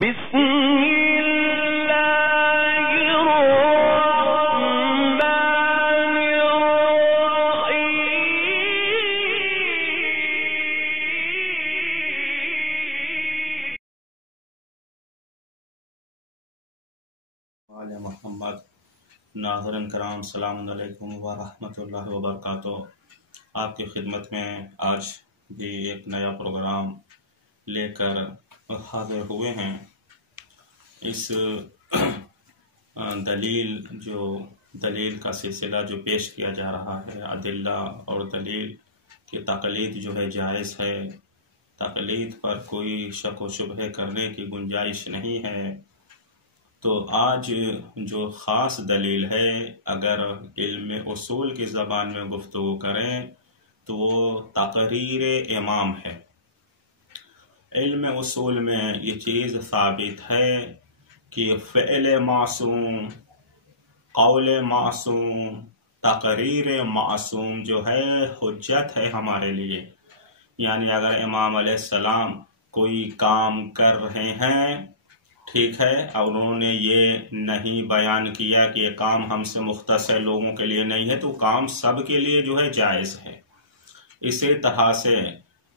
بسم اللہ الرحمن الرحیم۔ آل محمد۔ ناظرین کرام، السلام علیکم ورحمۃ اللہ وبرکاتہ۔ آپ کی خدمت میں آج بھی ایک نیا پروگرام لے کر حاضر ہوئے ہیں۔ اس دلیل کا سلسلہ جو پیش کیا جا رہا ہے، ادلہ اور دلیل کی تقلید جو ہے جائز ہے، تقلید پر کوئی شک و شبہ کرنے کی گنجائش نہیں ہے۔ تو آج جو خاص دلیل ہے، اگر علم اصول کی زبان میں گفتگو کریں تو وہ تقریر امام ہے۔ علم اصول میں یہ چیز ثابت ہے کہ فعل معصوم، قول معصوم، تقریر معصوم جو ہے حجت ہے ہمارے لیے۔ یعنی اگر امام علیہ السلام کوئی کام کر رہے ہیں، ٹھیک ہے، اور انہوں نے یہ نہیں بیان کیا کہ یہ کام ہم سے مختص ہے، لوگوں کے لیے نہیں ہے، تو کام سب کے لیے جو ہے جائز ہے۔ اسی طرح سے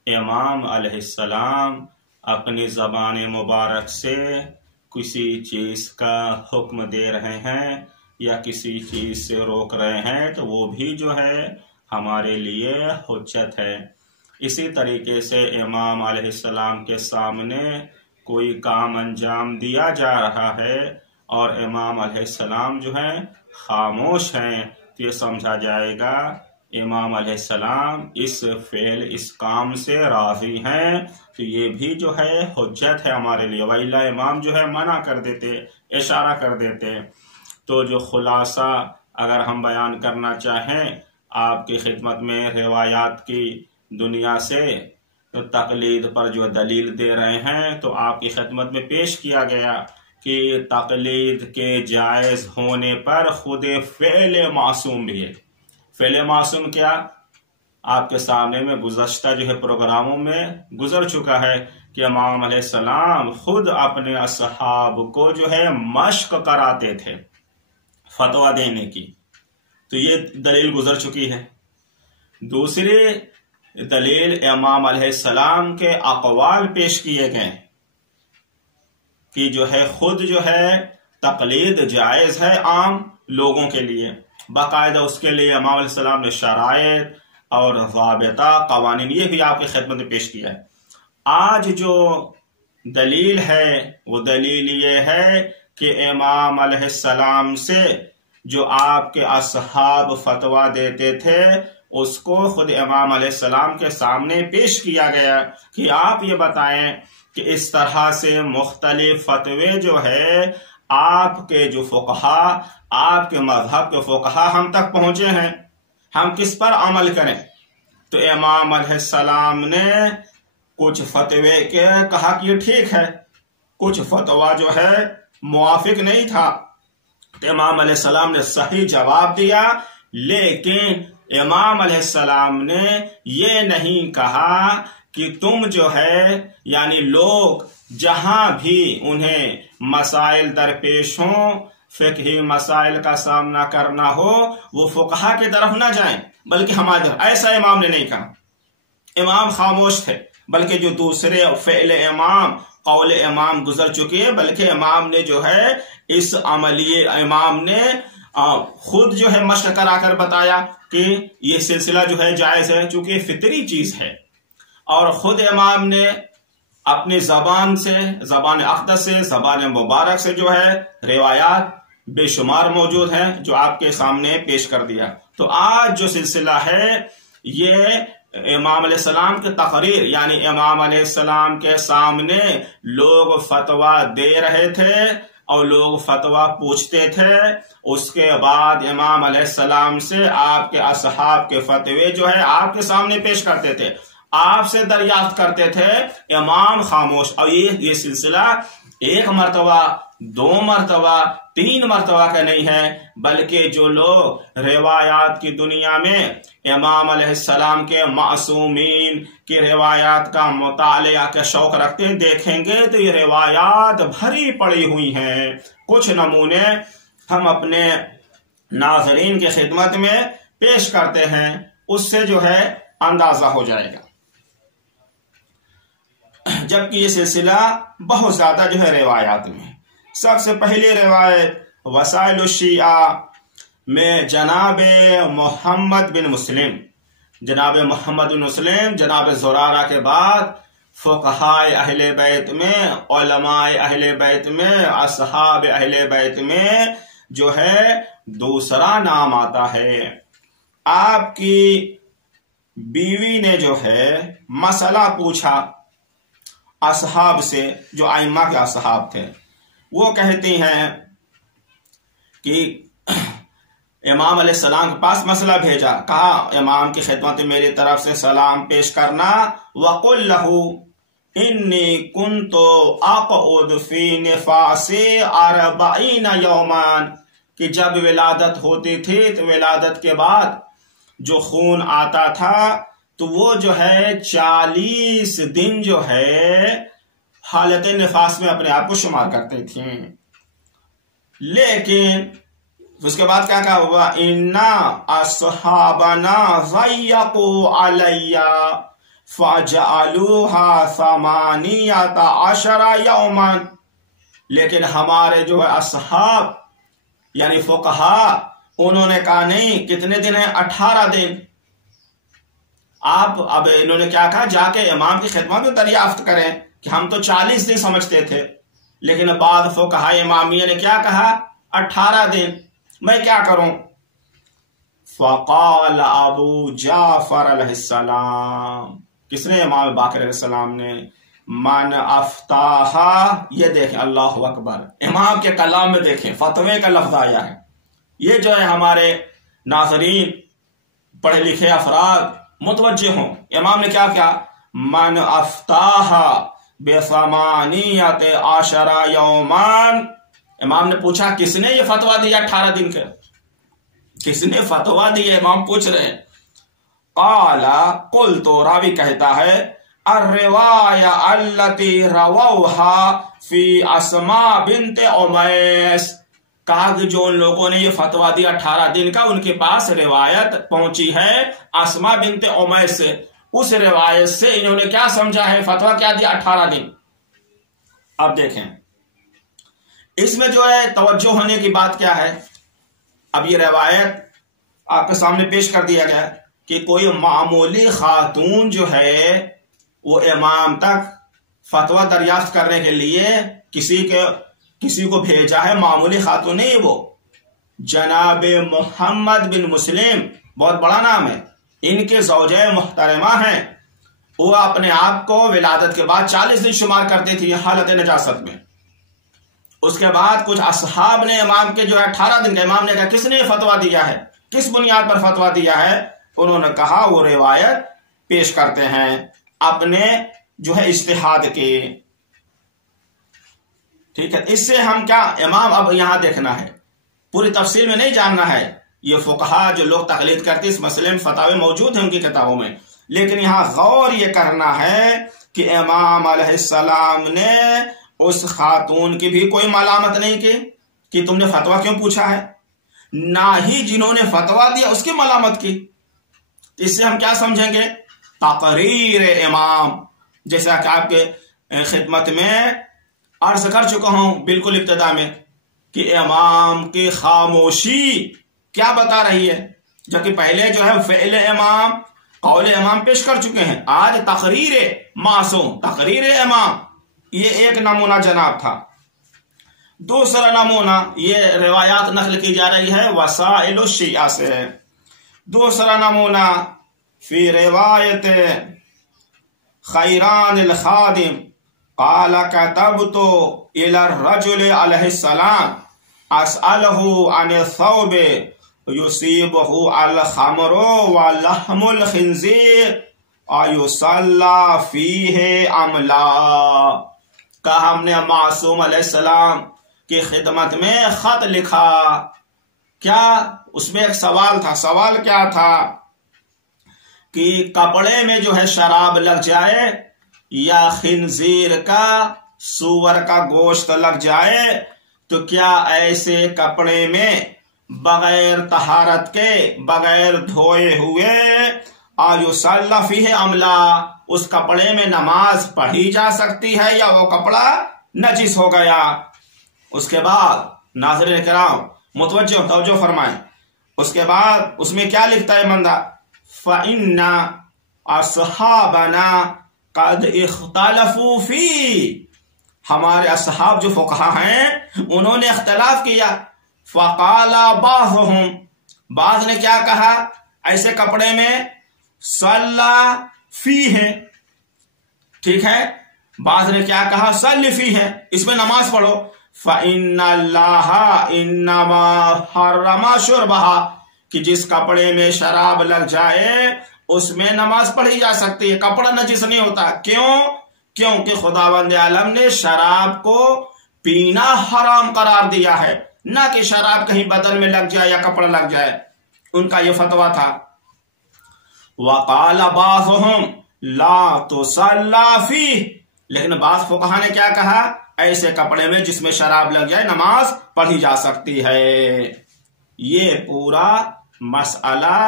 امام علیہ السلام اپنی زبان مبارک سے کسی چیز کا حکم دے رہے ہیں یا کسی چیز سے روک رہے ہیں تو وہ بھی جو ہے ہمارے لیے حجت ہے۔ اسی طریقے سے امام علیہ السلام کے سامنے کوئی کام انجام دیا جا رہا ہے اور امام علیہ السلام جو ہیں خاموش ہیں، تو یہ سمجھا جائے گا امام علیہ السلام اس فعل، اس کام سے راضی ہیں، تو یہ بھی جو ہے حجت ہے ہمارے لیے۔ وَإِلَّا امام جو ہے منع کر دیتے، اشارہ کر دیتے۔ تو جو خلاصہ اگر ہم بیان کرنا چاہیں آپ کی خدمت میں روایات کی دنیا سے، تو تقلید پر جو دلیل دے رہے ہیں تو آپ کی خدمت میں پیش کیا گیا کہ تقلید کے جائز ہونے پر خود فعل معصوم بھی ہے۔ فعل معصوم کیا؟ آپ کے سامنے میں گزشتہ جو ہے پروگراموں میں گزر چکا ہے کہ امام علیہ السلام خود اپنے اصحاب کو جو ہے مشق کراتے تھے فتویٰ دینے کی، تو یہ دلیل گزر چکی ہے۔ دوسری دلیل امام علیہ السلام کے اقوال پیش کیے گئے کہ جو ہے خود جو ہے تقلید جائز ہے عام لوگوں کے لیے، باقاعدہ اس کے لیے امام علیہ السلام نے شرائط اور ضابطہ، قوانین، یہ بھی آپ کی خدمت میں پیش کیا ہے۔ آج جو دلیل ہے وہ دلیل یہ ہے کہ امام علیہ السلام سے جو آپ کے اصحاب فتویٰ دیتے تھے اس کو خود امام علیہ السلام کے سامنے پیش کیا گیا کہ آپ یہ بتائیں کہ اس طرح سے مختلف فتوے جو ہے آپ کے جو فقہا، آپ کے مذہب کے فقہا ہم تک پہنچے ہیں، ہم کس پر عمل کریں؟ تو امام علیہ السلام نے کچھ فتوے کے کہا کہ یہ ٹھیک ہے، کچھ فتویٰ جو ہے موافق نہیں تھا، تو امام علیہ السلام نے صحیح جواب دیا، لیکن امام علیہ السلام نے یہ نہیں کہا کہ تم جو ہے، یعنی لوگ جہاں بھی انہیں مسائل درپیش ہوں، فقہی مسائل کا سامنا کرنا ہو، وہ فقہا کی طرف نہ جائیں بلکہ ہمارے طرف، ایسا امام نے نہیں کہا۔ امام خاموش تھے، بلکہ جو دوسرے فعل امام، قول امام گزر چکے، بلکہ امام نے جو ہے اس عملی امام نے خود جو ہے مشق کرا کر بتایا کہ یہ سلسلہ جو ہے جائز ہے، چونکہ یہ فطری چیز ہے، اور خود امام نے اپنی زبان سے، زبان اقدس سے، زبان مبارک سے جو ہے روایات بے شمار موجود ہیں جو آپ کے سامنے پیش کر دیا۔ تو آج جو سلسلہ ہے یہ امام علیہ السلام کی تقریر، یعنی امام علیہ السلام کے سامنے لوگ فتویٰ دے رہے تھے اور لوگ فتویٰ پوچھتے تھے، اس کے بعد امام علیہ السلام سے آپ کے اصحاب کے فتوے جو ہے آپ کے سامنے پیش کرتے تھے، آپ سے دریافت کرتے تھے، امام خاموش۔ اور یہ سلسلہ ایک مرتبہ، 2 مرتبہ، 3 مرتبہ کا نہیں ہے، بلکہ جو لوگ روایات کی دنیا میں امام علیہ السلام کے معصومین کی روایات کا مطالعہ کا شوق رکھتے ہیں، دیکھیں گے تو یہ روایات بھری پڑی ہوئی ہیں۔ کچھ نمونے ہم اپنے ناظرین کی خدمت میں پیش کرتے ہیں، اس سے جو ہے اندازہ ہو جائے گا، جبکہ یہ سلسلہ بہت زیادہ جو ہے روایات میں۔ سب سے پہلی روایت وسائل الشیعہ میں جناب محمد بن مسلم، جناب محمد بن مسلم جناب زرارہ کے بعد فقہائے اہل بیت میں، علماء اہل بیت میں، اصحاب اہل بیت میں جو ہے دوسرا نام آتا ہے۔ آپ کی بیوی نے جو ہے مسئلہ پوچھا اصحاب سے، جو ائمہ کے اصحاب تھے، وہ کہتی ہیں کہ امام علیہ السلام کے پاس مسئلہ بھیجا، کہا امام کی خدمت میں میری طرف سے سلام پیش کرنا، وَقُلْ لَهُ إِنِّي كُنْتُ أَقْعُدُ فِي نِفَاسِ 40 يَوْمًا، کہ جب ولادت ہوتی تھی تو ولادت کے بعد جو خون آتا تھا تو وہ جو ہے 40 دن جو ہے حالت نفاس میں اپنے آپ کو شمار کرتے تھیں۔ لیکن اس کے بعد کیا کہا ہوا، اِنَّا أَصْحَابَنَا ضَيَّقُوا عَلَيَّ فَجَعَلُوهَا 18 يَوْمًا، لیکن ہمارے جو ہے اصحاب یعنی فقہا، انہوں نے کہا نہیں، کتنے دن ہیں، 18 دن۔ آپ اب انہوں نے کیا کہا، جا کے امام کی خدمت میں دریافت کریں کہ ہم تو 40 دن سمجھتے تھے، لیکن بعض فقہا امامیہ نے کیا کہا، 18 دن، میں کیا کروں؟ فقال ابو جعفر علیہ السلام، کس نے؟ امام باقر علیہ السلام نے، من افتاہا، یہ دیکھیں اللہ اکبر، امام کے کلام میں دیکھیں فتوے کا لفظ آیا ہے۔ یہ جو ہے ہمارے ناظرین پڑھے لکھے افراد متوجہ ہوں، امام نے کیا کیا، من افتاہا ب18 یومان، امام نے پوچھا کس نے یہ فتویٰ دیا 18 دن کا، کس نے فتویٰ دیا، امام پوچھ رہے ہیں۔ قال قلت، راوی کہتا ہے، الروایہ التي رووها فی اسماء بنت امیس، کہا کہ جو ان لوگوں نے یہ فتویٰ دیا 18 دن کا، ان کے پاس روایت پہنچی ہے اسماء بنت امیس سے، اس روایت سے انہوں نے کیا سمجھا ہے، فتویٰ کیا دیا، 18 دن۔ اب دیکھیں اس میں جو ہے توجہ ہونے کی بات کیا ہے، اب یہ روایت آپ کے سامنے پیش کر دیا گیا کہ کوئی معمولی خاتون جو ہے وہ امام تک فتویٰ دریافت کرنے کے لیے کسی کو بھیجا ہے، معمولی خاتون نہیں، وہ جناب محمد بن مسلم، بہت بڑا نام ہے، ان کے زوجہ محترمہ ہیں، وہ اپنے آپ کو ولادت کے بعد 40 دن شمار کرتے تھے حالت نجاست میں۔ اس کے بعد کچھ اصحاب نے امام کے جو ہے 18 دن کا، امام نے کہا کس نے فتویٰ دیا ہے، کس بنیاد پر فتویٰ دیا ہے، انہوں نے کہا وہ روایت پیش کرتے ہیں اپنے جو ہے اجتہاد کے، ٹھیک ہے۔ اس سے ہم کیا، امام اب یہاں دیکھنا ہے، پوری تفصیل میں نہیں جاننا ہے، یہ فقہا جو لوگ تقلید کرتے اس مسئلے میں فتاوی موجود ہیں ان کی کتابوں میں، لیکن یہاں غور یہ کرنا ہے کہ امام علیہ السلام نے اس خاتون کی بھی کوئی ملامت نہیں کی کہ تم نے فتویٰ کیوں پوچھا ہے، نہ ہی جنہوں نے فتویٰ دیا اس کی ملامت کی۔ اس سے ہم کیا سمجھیں گے، تقریر امام، جیسا کہ آپ کے خدمت میں عرض کر چکا ہوں بالکل ابتدا میں کہ امام کی خاموشی کیا بتا رہی ہے، جبکہ پہلے جو ہے فعل امام، قول امام پیش کر چکے ہیں، آج تقریر معصوم، تقریر امام، یہ ایک نمونہ جناب تھا۔ دوسرا نمونہ، یہ روایات نقل کی جا رہی ہے وسائل الشیعہ سے، دوسرا نمونہ فی روایت خیران الخادم قال كتبت الى الرجل علیہ السلام اسألہ عن الثوب يصيبه الخمر ولحم الخنزير أيصلى فيه أم لا، کہا ہم نے معصوم علیہ السلام کی خدمت میں خط لکھا. کیا اس میں ایک سوال تھا. سوال کیا تھا کہ کپڑے میں جو ہے شراب لگ جائے یا خنزیر کا سور کا گوشت لگ جائے تو کیا ایسے کپڑے میں بغیر طہارت کے بغیر دھوئے ہوئے یصلی فیہ ام لا اس کپڑے میں نماز پڑھی جا سکتی ہے یا وہ کپڑا نجس ہو گیا. اس کے بعد ناظرین کرام متوجہ توجہ فرمائیں. اس کے بعد اس میں کیا لکھتا ہے بندہ فَإِنَّ أَصْحَابَنَا قَدْ اخْتَلَفُوا فِي ہمارے اصحاب جو فقہا ہیں انہوں نے اختلاف کیا. فَقَالَ بَعْضُهُمْ بعض نے کیا کہا ایسے کپڑے میں صَلَّى فِيهِ ٹھیک ہے. بعض نے کیا کہا صلی فیہ اس میں نماز پڑھو. فَإِنَّ اللَّهَ إِنَّمَا حَرَّمَ شُرْبَهَا کہ جس کپڑے میں شراب لگ جائے اس میں نماز پڑھی جا سکتی ہے. کپڑا نجس نہیں ہوتا. کیوں؟ کیونکہ خداوند عالم نے شراب کو پینا حرام قرار دیا ہے نہ کہ شراب کہیں بدن میں لگ جائے یا کپڑا لگ جائے. ان کا یہ فتویٰ تھا. وَقَالَ بَعْضُهُمْ لَا تُصَلَّى فِيهِ لیکن بعض فقہا نے کیا کہا ایسے کپڑے میں جس میں شراب لگ جائے نماز پڑھی جا سکتی ہے. یہ پورا مسئلہ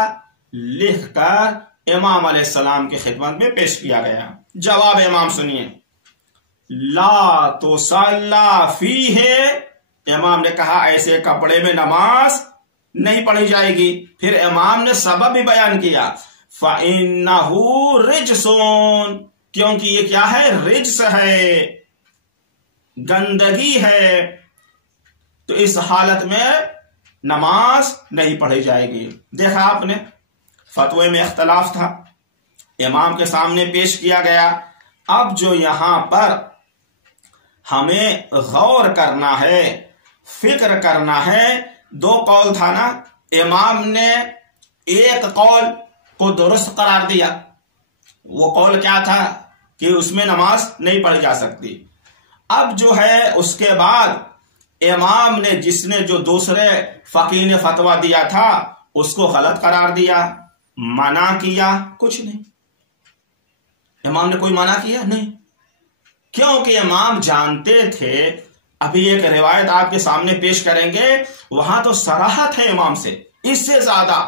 لکھ کر امام علیہ السلام کی خدمت میں پیش کیا گیا. جواب امام سنیے. لا تصلی فیہ امام نے کہا ایسے کپڑے میں نماز نہیں پڑھی جائے گی. پھر امام نے سبب بھی بیان کیا. فَإِنَّهُ رِجْسٌ کیونکہ یہ کیا ہے رجس ہے گندگی ہے تو اس حالت میں نماز نہیں پڑھی جائے گی. دیکھا آپ نے فتوے میں اختلاف تھا امام کے سامنے پیش کیا گیا. اب جو یہاں پر ہمیں غور کرنا ہے فکر کرنا ہے دو قول تھا نا. امام نے ایک قول کو درست قرار دیا. وہ قول کیا تھا کہ اس میں نماز نہیں پڑھی جا سکتی. اب جو ہے اس کے بعد امام نے جس نے جو دوسرے فقیہ نے فتویٰ دیا تھا اس کو غلط قرار دیا منع کیا کچھ نہیں. امام نے کوئی منع کیا نہیں کیونکہ امام جانتے تھے. ابھی ایک روایت آپ کے سامنے پیش کریں گے وہاں تو صراحت ہے امام سے اس سے زیادہ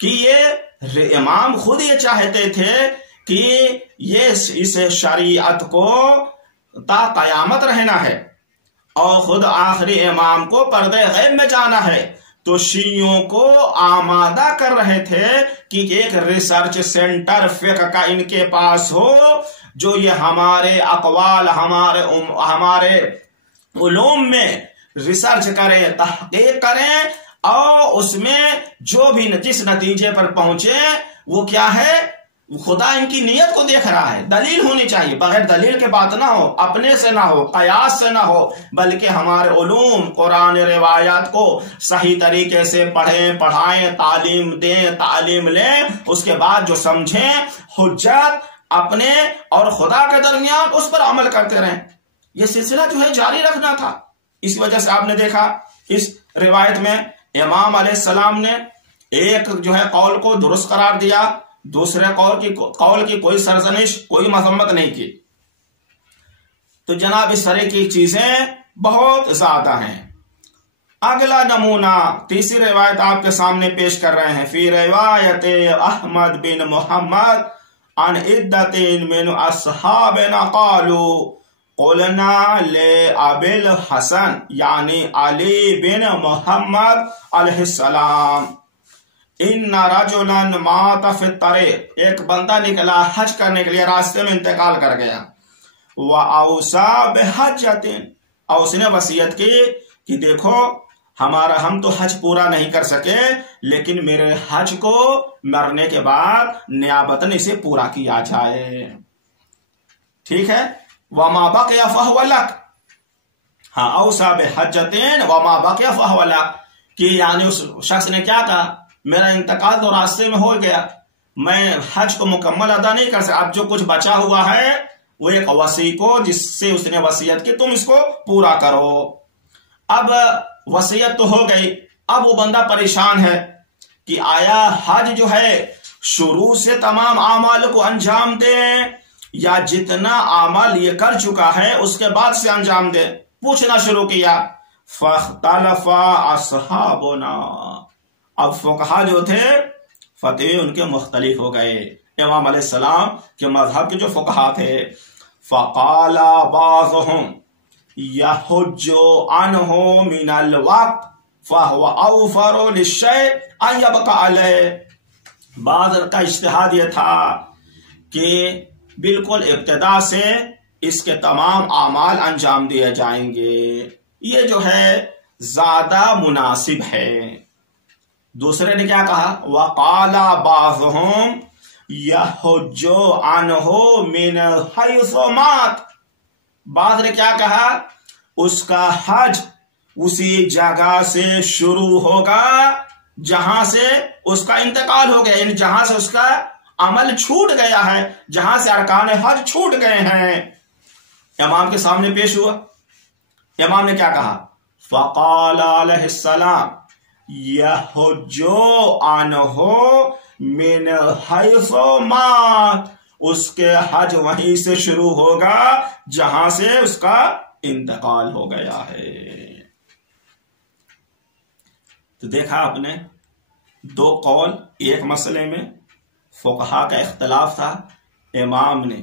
کہ یہ امام خود یہ چاہتے تھے کہ یہ اس شریعت کو تا قیامت رہنا ہے اور خود آخری امام کو پردے غیب میں جانا ہے. تو شیعوں کو آمادہ کر رہے تھے کہ ایک ریسرچ سینٹر فقہ کا ان کے پاس ہو جو یہ ہمارے اقوال ہمارے علوم میں ریسرچ کریں تحقیق کریں اور اس میں جو بھی جس نتیجے پر پہنچے وہ کیا ہے خدا ان کی نیت کو دیکھ رہا ہے. دلیل ہونی چاہیے بغیر دلیل کے بات نہ ہو اپنے سے نہ ہو قیاس سے نہ ہو بلکہ ہمارے علوم قرآن روایات کو صحیح طریقے سے پڑھیں پڑھائیں تعلیم دیں تعلیم لیں اس کے بعد جو سمجھیں حجت اپنے اور خدا کے درمیان اس پر عمل کرتے رہیں. یہ سلسلہ جو ہے جاری رکھنا تھا. اس وجہ سے آپ نے دیکھا اس روایت میں امام علیہ السلام نے ایک جو ہے قول کو درست قرار دیا دوسرے قول کی کوئی سرزنش کوئی مذمت نہیں کی. تو جناب اس طرح کی چیزیں بہت زیادہ ہیں. اگلا نمونہ تیسری روایت آپ کے سامنے پیش کر رہے ہیں. فی روایت احمد بن محمد عن عدت من اصحابنا قالوا قلنا لأبی الحسن یعنی علی بن محمد علیہ السلام ان رجلا مات فی الطریق ایک بندہ نکلا حج کرنے کے لیے راستے میں انتقال کر گیا. وَأَوْصَى بِحَجَّةٍ اور اس نے وصیت کی کہ دیکھو ہم تو حج پورا نہیں کر سکے لیکن میرے حج کو مرنے کے بعد نیابتاً اسے پورا کیا جائے. ٹھیک ہے. وَمَا بَقِيَ فَهُوَ لَكَ ہاں أَوْصَى بِحَجَّةٍ وَمَا بَقِيَ فَهُوَ لَكَ کہ یعنی اس شخص نے کیا کہا میرا انتقال تو راستے میں ہو گیا میں حج کو مکمل ادا نہیں کر سکتا اب جو کچھ بچا ہوا ہے وہ ایک وصی کو جس سے اس نے وصیت کی تم اس کو پورا کرو۔ اب وصیت تو ہو گئی، اب وہ بندہ پریشان ہے کہ آیا حج جو ہے شروع سے تمام اعمال کو انجام دے یا جتنا عمل یہ کر چکا ہے اس کے بعد سے انجام دے؟ پوچھنا شروع کیا۔ فاختلف اصحابنا، اب فقہا جو تھے فتوے ان کے مختلف ہو گئے، امام علیہ السلام کے مذہب کے جو فقہا تھے۔ فقال بعضهم يحج عنه من الوقت فهو اوفر للشيء ان يبقى عليه، بعض کا اجتہاد یہ تھا کہ بالکل ابتدا سے اس کے تمام اعمال انجام دیے جائیں گے، یہ جو ہے زیادہ مناسب ہے۔ دوسرے نے کیا کہا؟ وقال بعضهم يحج عنه من حيث مات، بعض نے کیا کہا؟ اس کا حج اسی جگہ سے شروع ہوگا جہاں سے اس کا انتقال ہو گیا، یعنی جہاں سے اس کا عمل چھوٹ گیا ہے، جہاں سے ارکان حج چھوٹ گئے ہیں۔ امام کے سامنے پیش ہوا، امام نے کیا کہا؟ فقال علیہ السلام یحج عنہ من حیث مات، اس کے حج وہیں سے شروع ہوگا جہاں سے اس کا انتقال ہو گیا ہے۔ تو دیکھا آپ نے دو قول ایک مسئلے میں، فقہا کا اختلاف تھا، امام نے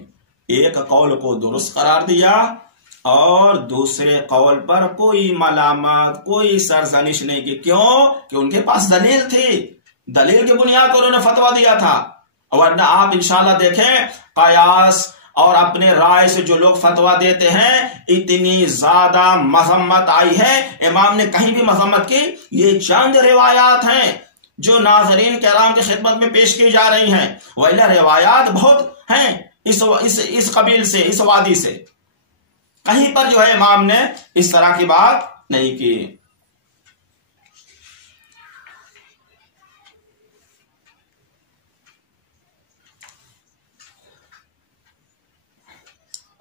ایک قول کو درست قرار دیا اور دوسرے قول پر کوئی ملامت کوئی سرزنش نہیں کی۔ کیوں؟ کہ ان کے پاس دلیل تھی، دلیل کی بنیاد پر انہوں نے فتویٰ دیا تھا۔ ورنہ آپ انشاءاللہ دیکھیں قیاس اور اپنے رائے سے جو لوگ فتویٰ دیتے ہیں اتنی زیادہ مذمت آئی ہے، امام نے کہیں بھی مذمت کی؟ یہ چند روایات ہیں جو ناظرین کرام کی خدمت میں پیش کی جا رہی ہیں، وإلا روایات بہت ہیں اس قبیل سے، اس وادی سے، کہیں پر جو ہے امام نے اس طرح کی بات نہیں کی۔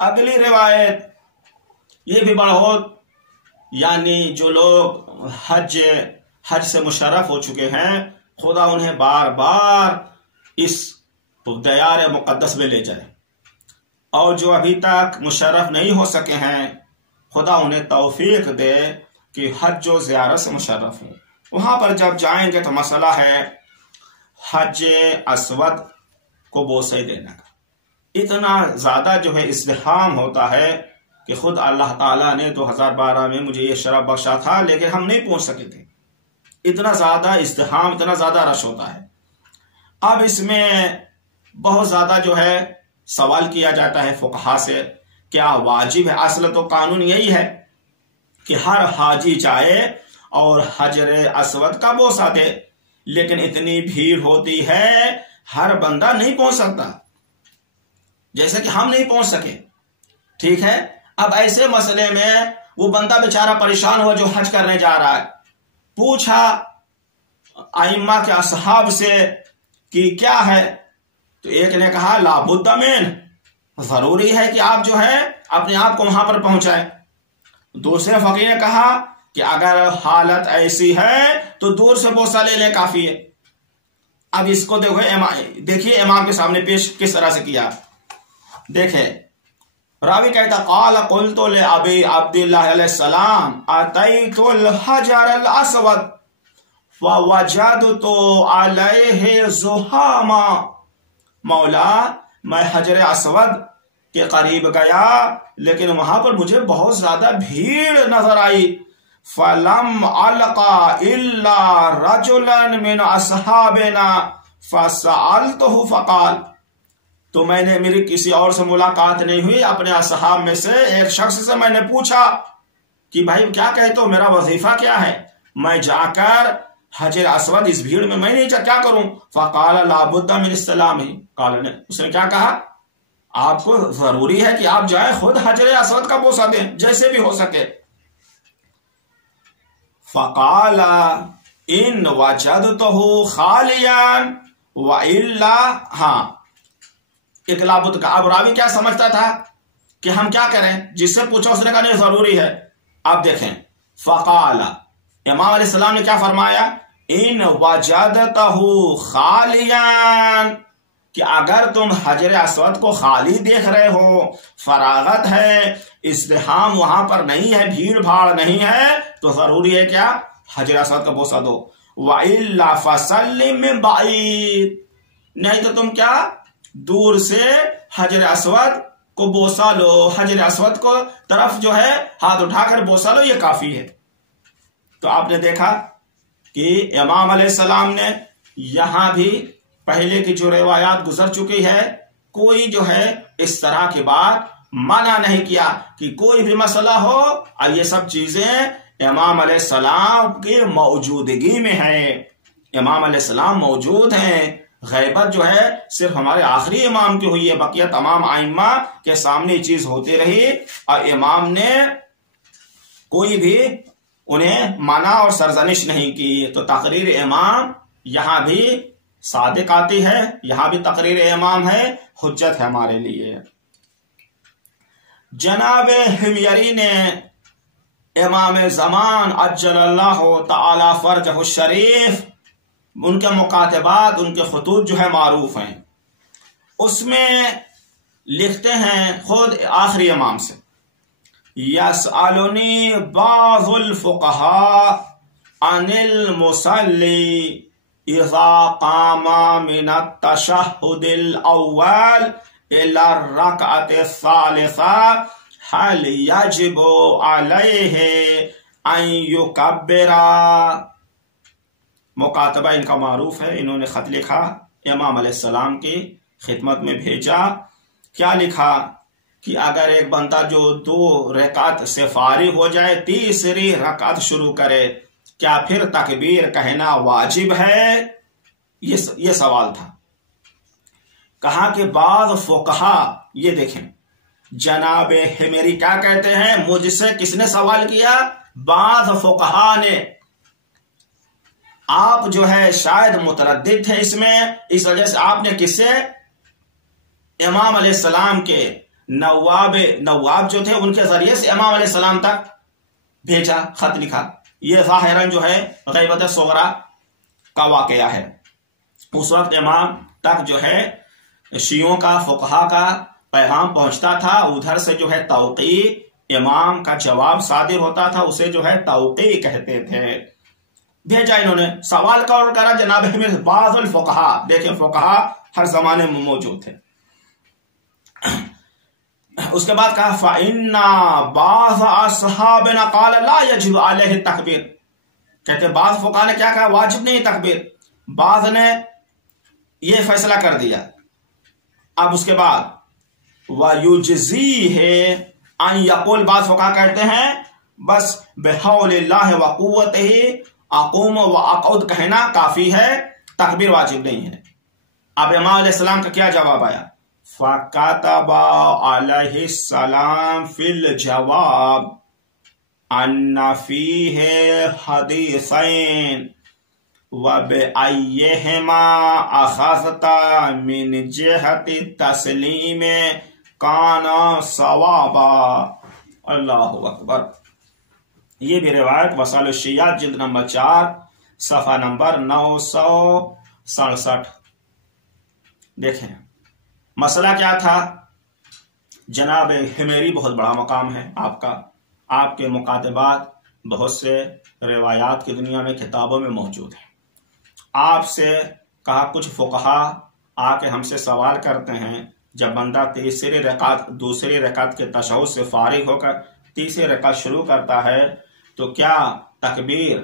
اگلی روایت یہ بھی بہت، یعنی جو لوگ حج سے مشرف ہو چکے ہیں، خدا انہیں بار بار اس دیار مقدس میں لے جائے، اور جو ابھی تک مشرف نہیں ہو سکے ہیں خدا انہیں توفیق دے کہ حج و زیارت سے مشرف ہوں۔ وہاں پر جب جائیں گے تو مسئلہ ہے حج اسود کو بوسے دینے کا، اتنا زیادہ جو ہے ازدحام ہوتا ہے کہ خود اللہ تعالیٰ نے 2012 میں مجھے یہ شرف بخشا تھا لیکن ہم نہیں پہنچ سکے تھے، اتنا زیادہ ازدحام، اتنا زیادہ رش ہوتا ہے۔ اب اس میں بہت زیادہ جو ہے سوال کیا جاتا ہے فقہا سے، کیا واجب ہے؟ اصل تو قانون یہی ہے کہ ہر حاجی جائے اور حجر اسود کا بوسہ دے، لیکن اتنی بھیڑ ہوتی ہے ہر بندہ نہیں پہنچ سکتا، جیسے کہ ہم نہیں پہنچ سکے، ٹھیک ہے؟ اب ایسے مسئلے میں وہ بندہ بیچارہ پریشان ہوا جو حج کرنے جا رہا ہے، پوچھا ائمہ کے اصحاب سے کہ کیا ہے، تو ایک نے کہا لا بد من، ضروری ہے کہ آپ جو ہے اپنے آپ کو وہاں پر پہنچائے۔ دوسرے فقیر نے کہا کہ اگر حالت ایسی ہے تو دور سے بوسہ لے لے کافی ہے۔ اب اس کو دیکھیے امام کے سامنے پیش کس طرح سے کیا، دیکھیں راوی کہتا قال قلت لأبی عبداللہ علیہ السلام اتیت الحجر الاسود فوجدت علیہ زحاما، مولا میں حجر اسود کے قریب گیا لیکن وہاں پر مجھے بہت زیادہ بھیڑ نظر آئی، فلم القا الا رجلا من اصحابنا فسألته فقال، تو میں نے میری کسی اور سے ملاقات نہیں ہوئی، اپنے اصحاب میں سے ایک شخص سے میں نے پوچھا کہ بھائی کیا کہتے ہو، میرا وظیفہ کیا ہے، میں جا کر حجر اسود اس بھیڑ میں نہیں کیا کروں؟ فقال لا بد من السلام، اس نے کیا کہا، آپ کو ضروری ہے کہ آپ جائیں خود حجر اسود کا بوسہ دیں جیسے بھی ہو سکے۔ فقال ان وجدته خالیا والا، ہاں ایک لابد کا، اب راوی کیا سمجھتا تھا کہ ہم کیا کریں؟ جس سے پوچھا اس نے کہا نہیں ضروری ہے. اب دیکھیں فقال امام علیہ السلام نے کیا فرمایا؟ ان وجدتہ خالیا، کہ اگر تم حجر اسود کو خالی دیکھ رہے ہو، فراغت ہے، ازدحام وہاں پر نہیں ہے، بھیڑ بھاڑ نہیں ہے، تو ضروری ہے کیا؟ حجر اسود کا بوسہ دو. وَإِلَّا فَسَلِّم مِّن بَعِيدٍ، نہیں تو تم کیا دور سے حجر اسود کو بوسہ لو، حجر اسود کو طرف جو ہے ہاتھ اٹھا کر بوسہ لو، یہ کافی ہے. تو آپ نے دیکھا کہ امام علیہ السلام نے یہاں بھی پہلے کی جو روایات گزر چکی ہے، کوئی جو ہے اس طرح کی بات منع نہیں کیا کہ کوئی بھی مسئلہ ہو اور یہ سب چیزیں امام علیہ السلام کی موجودگی میں ہے. امام علیہ السلام موجود ہیں، غیبت جو ہے صرف ہمارے آخری امام کی ہوئی ہے، بقیہ تمام ائمہ کے سامنے یہ چیز ہوتی رہی اور امام نے کوئی بھی انہیں منع اور سرزنش نہیں کی. تو تقریر امام یہاں بھی صادق آتی ہے، یہاں بھی تقریر امام ہے، حجت ہے ہمارے لیے. جناب حمیری نے امام زمان عجل اللہ تعالی فرجہ الشریف، ان کے مکاتبات، ان کے خطوط جو ہے معروف ہیں، اس میں لکھتے ہیں خود آخری امام سے، یسألنی بعض الفقہاء عن المصلی اذا قام من التشہد الاول الى الرکعۃ الثالثہ هل یجب علیہ ان یکبر. مکاتبہ ان کا معروف ہے، انہوں نے خط لکھا امام علیہ السلام کی خدمت میں بھیجا. کیا لکھا کہ اگر ایک بندہ جو 2 رکعت سے فارغ ہو جائے، تیسری رکعت شروع کرے، کیا پھر تکبیر کہنا واجب ہے؟ یہ سوال تھا. کہا کہ بعض فقہا، یہ دیکھیں جناب حمیری کیا کہتے ہیں، مجھ سے کس نے سوال کیا؟ بعض فقہا نے. آپ جو ہے شاید متردد تھے اس میں، اس وجہ سے آپ نے کس سے؟ امام علیہ السلام کے نواب جو تھے ان کے ذریعے سے امام علیہ السلام تک بھیجا، خط لکھا. یہ ظاہراً جو ہے غیبت صغرا کا واقعہ ہے. اس وقت امام تک جو ہے شیعوں کا، فقہا کا پیغام پہنچتا تھا، ادھر سے جو ہے توقیع امام کا جواب صادر ہوتا تھا، اسے جو ہے توقیع کہتے تھے. بھیجا انہوں نے، سوال اور کرا جناب حمیر بعض الفقہا. دیکھیں فقہا ہر زمانے میں موجود تھے. اس کے بعد کہا فَإِنَّا بَعْضَ أَصْحَابِنَا قَالَ لَا يَجِبُ عَلَيْهِ التَّكْبِيرُ. کہتے بعض فقہا نے کیا کہا؟ واجب نہیں تکبیر. بعض نے یہ فیصلہ کر دیا. اب اس کے بعد وَيُجْزِيهِ أَن يَقُولَ، بعض فقہا کہتے ہیں بس بِحَوْلِ اللَّهِ وَقُوَّتِهِ اقوم و اقعد کہنا کافی ہے، تکبیر واجب نہیں ہے. اب امام علیہ السلام کا کیا جواب آیا؟ فَكَتَبَ عَلَيْهِ السَّلَامِ فِي الْجَوَابِ أَنَّ فِيهِ حَدِيثَيْنِ وَبِأَيِّهِمَا أَخَذْتَ مِنْ جِهَةِ التَّسْلِيمِ كَانَ صَوَابًا. اللہ اکبر. یہ بھی روایت وصال الشیعات جلد نمبر 4 صفحہ نمبر 967. دیکھیں مسئلہ کیا تھا. جناب حمیری بہت بڑا مقام ہے آپ کا، آپ کے مکاتبات بہت سے روایات کی دنیا میں کتابوں میں موجود ہیں. آپ سے کہا کچھ فقہا آ کے ہم سے سوال کرتے ہیں، جب بندہ دوسری رکعت کے تشہد سے فارغ ہو کر تیسری رکعت شروع کرتا ہے تو کیا تکبیر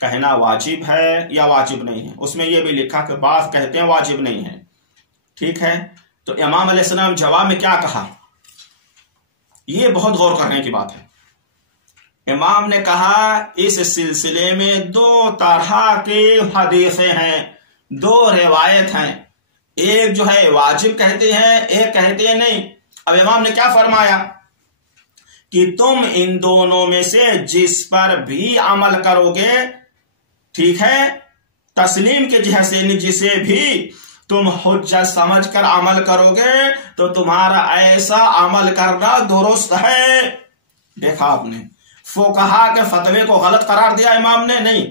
کہنا واجب ہے یا واجب نہیں ہے؟ اس میں یہ بھی لکھا کہ بعض کہتے ہیں واجب نہیں ہے. ٹھیک ہے، تو امام علیہ السلام جواب میں کیا کہا؟ یہ بہت غور کرنے کی بات ہے. امام نے کہا اس سلسلے میں 2 طرح کی حدیثیں ہیں، 2 روایت ہیں. ایک جو ہے واجب کہتے ہیں، ایک کہتے ہیں نہیں. اب امام نے کیا فرمایا کہ تم ان دونوں میں سے جس پر بھی عمل کرو گے، ٹھیک ہے، تسلیم کے جہت سے جسے بھی تم حجت سمجھ کر عمل کرو گے تو تمہارا ایسا عمل کرنا درست ہے۔ دیکھا آپ نے فقہا کے فتوے کو غلط قرار دیا امام نے؟ نہیں،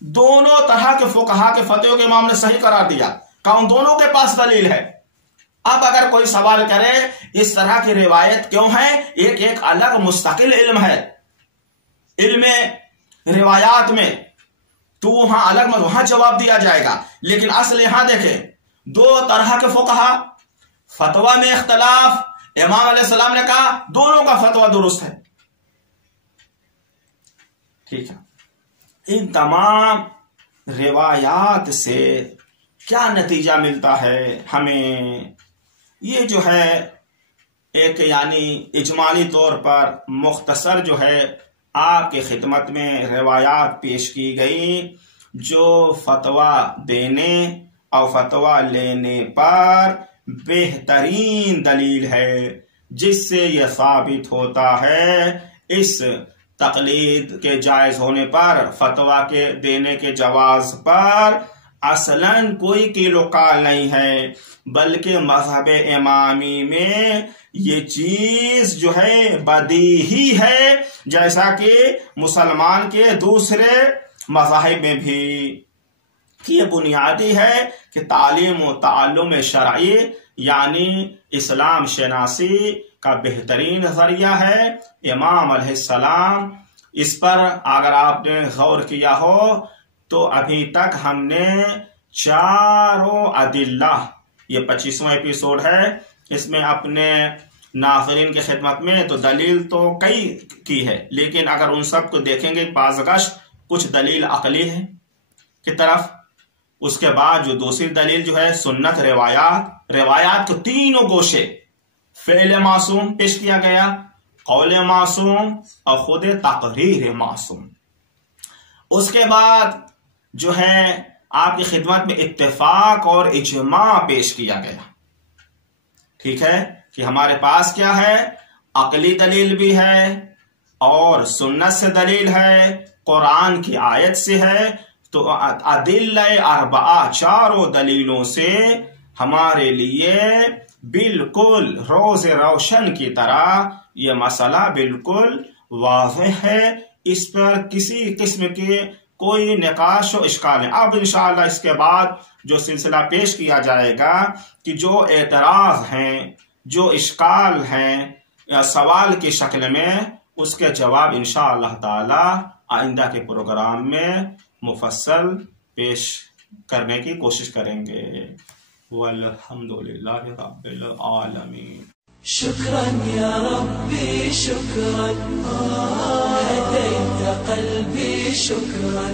دونوں طرح کے فقہا کے فتوے کو امام نے صحیح قرار دیا، کون دونوں کے پاس دلیل ہے۔ اب اگر کوئی سوال کرے اس طرح کی روایت کیوں ہے، ایک ایک الگ مستقل علم ہے، علم روایات میں تو وہاں الگ وہاں جواب دیا جائے گا، لیکن اصل یہاں دیکھیں دو طرح کے فقہا، فتویٰ میں اختلاف، امام علیہ السلام نے کہا دونوں کا فتویٰ درست ہے۔ ٹھیک ہے، ان تمام روایات سے کیا نتیجہ ملتا ہے ہمیں؟ یہ جو ہے ایک یعنی اجمالی طور پر مختصر جو ہے آپ کی خدمت میں روایات پیش کی گئی جو فتویٰ دینے اور فتویٰ لینے پر بہترین دلیل ہے، جس سے یہ ثابت ہوتا ہے اس تقلید کے جائز ہونے پر، فتویٰ کے دینے کے جواز پر اصلاً کوئی کیل و کال نہیں ہے، بلکہ مذہب امامی میں یہ چیز جو ہے بدیہی ہے، جیسا کہ مسلمان کے دوسرے مذاہب میں بھی۔ یہ بنیادی ہے کہ تعلیم و تعلم شرعی یعنی اسلام شناسی کا بہترین ذریعہ ہے۔ امام علیہ السلام اس پر اگر آپ نے غور کیا ہو تو ابھی تک ہم نے چاروں ادلہ، یہ 25واں ایپیسوڈ ہے، اس میں اپنے ناظرین کی خدمت میں تو دلیل تو کئی کی ہے، لیکن اگر ان سب کو دیکھیں گے بازگشت کچھ دلیل عقلی ہے کی طرف، اس کے بعد جو دوسری دلیل جو ہے سنت روایات کے تینوں گوشے، فعل معصوم پیش کیا گیا، قول معصوم اور خود تقریر معصوم۔ اس کے بعد جو ہے آپ کی خدمت میں اتفاق اور اجماع پیش کیا گیا۔ ٹھیک ہے کہ ہمارے پاس کیا ہے، عقلی دلیل بھی ہے اور سنت سے دلیل ہے، قرآن کی آیت سے ہے، تو ادلہ اربعہ چاروں دلیلوں سے ہمارے لیے بالکل روز روشن کی طرح یہ مسئلہ بالکل واضح ہے، اس پر کسی قسم کے کوئی نقاش و اشکال نہیں۔ اب انشاءاللہ اس کے بعد جو سلسلہ پیش کیا جائے گا کہ جو اعتراض ہیں، جو اشکال ہیں سوال کی شکل میں، اس کے جواب انشاءاللہ تعالی آئندہ کے پروگرام میں مفصل پیش کرنے کی کوشش کریں گے۔ والحمدللہ رب العالمین۔ شكرا يا ربي شكرا، هديت قلبي شكرا،